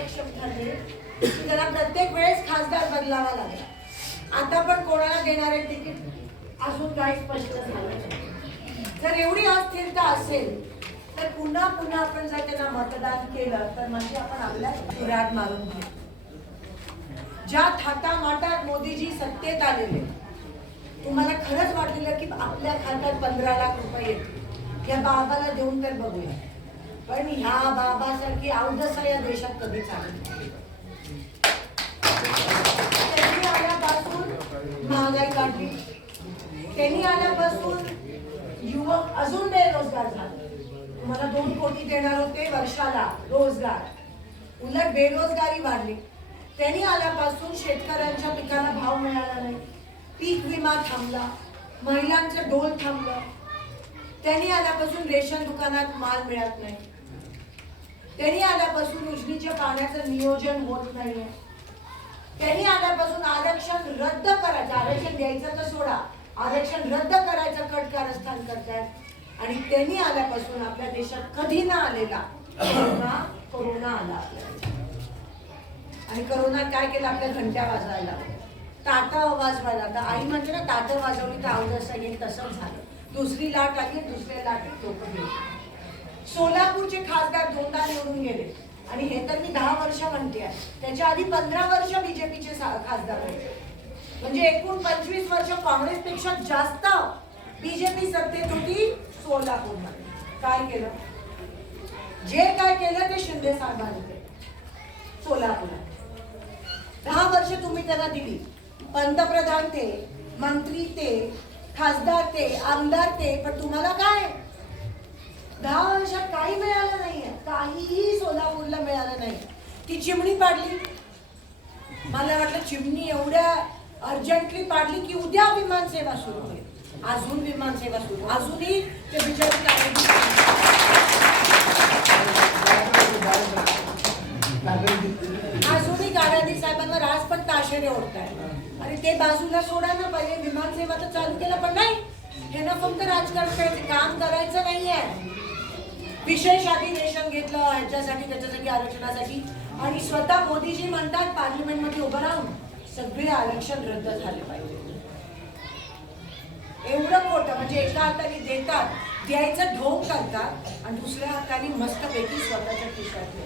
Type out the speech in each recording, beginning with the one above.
कार्यक्षम ठरले की त्याला प्रत्येक वेळेस खासदार बदलावा लागला. आता पण कोणाला देणारे तिकीट अजून काही स्पष्ट झालं जर एवढी अस्थिरता असेल तर पुन्हा पुन्हा आपण जर त्यांना मतदान केलं तर म्हणजे आपण आपल्या चुराट मारून घेऊ. ज्या थाटामाटात मोदीजी सत्तेत आलेले तुम्हाला खरंच वाटलेलं की आपल्या खात्यात पंधरा लाख रुपये येतील. या बाबाला देऊन तर बघूया. पण ह्या बाबासारखी अवदसा या देशात कधीच आली त्यांनी आल्यापासून महागाई काढली. त्यांनी आल्यापासून युवक अजून बेरोजगार झाले. तुम्हाला दोन कोटी देणार होते वर्षाला रोजगार. उलट बेरोजगारी वाढली. त्यांनी आल्यापासून शेतकऱ्यांच्या पिकाला भाव मिळाला नाही. पीक विमा थांबला. महिलांचं डोल थांबलं. त्यांनी आल्यापासून रेशन दुकानात माल मिळत नाही. त्यांनी आल्यापासून उजनीच्या पाण्याचं नियोजन होत नाहीये. त्यांनी आल्यापासून आरक्षण रद्द करायचं आरक्षण द्यायचं तर सोडा. आरक्षण रद्द करायचं कट कारस्थान करतायत. आणि त्यांनी आल्यापासून आपल्या देशात कधी ना आलेला कोरोना कोरोना आला आपल्या आणि करोना काय केलं? आपल्या घंट्या वाजवायला ताटा व्हायला आता आई म्हणते ना ताटं वाजवली तर अवदसा येईल तसंच झालं. दुसरी लाट आली दुसऱ्या लाटेत लोक सोलापूरचे खासदार दोनदा निवडून गेले. आणि हे तर मी दहा वर्ष म्हणते आहे. त्याच्या आधी पंधरा वर्ष बीजेपीचे खासदार होते. म्हणजे एकूण पंचवीस वर्ष काँग्रेसपेक्षा जास्त बीजेपी सत्तेत होती सोलापूरमध्ये. काय केलं? जे काय केलं ते शिंदे साहेबांनी केलं. सोलापुरात दहा वर्ष तुम्ही त्यांना दिली. पंतप्रधान ते मंत्री ते खासदार ते आमदार ते पण तुम्हाला काय? दहा वर्षात काही मिळालं नाहीये. काहीही सोलापूरला मिळालं नाही. ती चिमणी पाडली. मला वाटलं चिमणी एवढ्या अर्जंटली पाडली की उद्या विमानसेवा सुरू होईल. अजून विमानसेवा सुरू अजूनही ते बिचारी अजूनही गाडादी साहेबांवर आज पण ताशेरे ओढताय आणि ते बाजूला सोडा ना पहिले. विमान सेवा तर चालू केला पण नाही. हे ना फक्त राजकारण करायचं. काम करायचं नाहीये. विशेष अधिवेशन घेतलं ह्याच्यासाठी त्याच्यासाठी आरक्षणासाठी. आणि स्वतः मोदीजी म्हणतात पार्लिमेंटमध्ये उभं राहून सगळे आरक्षण रद्द झाले पाहिजे. एवढं मोठं म्हणजे एका हाताने देतात द्यायचं ढोक करतात आणि दुसऱ्या हाताने मस्तपैकी स्वतःच्या खिशात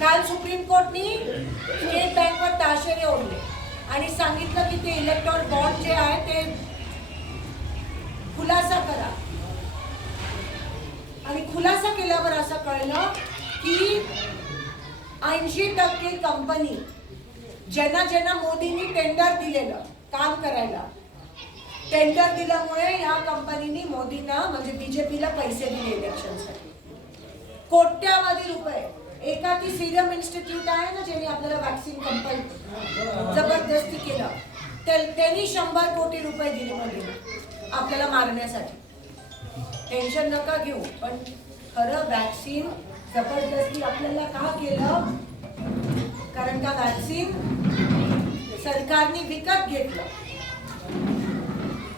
काल सुप्रीम कोर्टनी स्टेट बँकवर ताशेरे ओढले. आणि सांगितलं की ते इलेक्ट्रॉनिक बॉन्ड जे आहे ते खुलासा करा. आणि खुलासा केल्यावर असं कळलं की ऐंशी टक्के कंपनी ज्यांना ज्यांना मोदींनी टेंडर दिलेलं काम करायला टेंडर दिल्यामुळे ह्या कंपनीनी मोदींना म्हणजे बीजेपीला पैसे दिले इलेक्शनसाठी कोट्यावधी रुपये. एका ती सिरम इन्स्टिट्यूट आहे ना ज्यांनी आपल्याला वॅक्सिन कंपनी केलं. तर त्यांनी शंभर कोटी रुपये दिले म्हणजे आपल्याला मारण्यासाठी. टेन्शन नका घेऊ. पण खरं वॅक्सिन जबरदस्ती आपल्याला का केलं? कारण का वॅक्सिन सरकारने विकत घेतलं.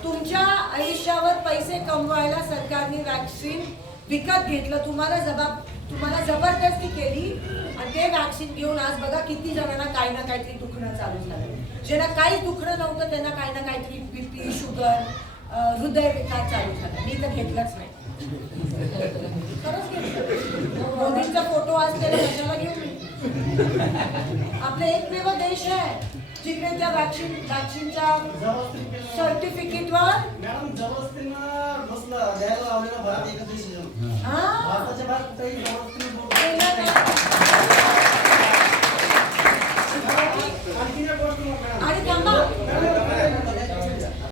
तुमच्या आयुष्यावर पैसे कमवायला सरकारने वॅक्सिन विकत घेतलं. तुम्हाला जबाब तुम्हाला जबरदस्ती केली. आणि ते वॅक्सिन घेऊन आज बघा किती जणांना काही ना काहीतरी दुखणं चालू झालं ज्यांना काहीच दुखणं नव्हतं त्यांना काही ना काहीतरी बीपी शुगर हृदय विकार चालू झाला. मी तर घेतलंच नाही. खरंच घेतलं. मोदींचा फोटो असलेला कशाला घेऊन आपला एकमेव देश आहे. जिकडे त्या वॅक्सिन वॅक्सिनच्या सर्टिफिकेटवर मॅडम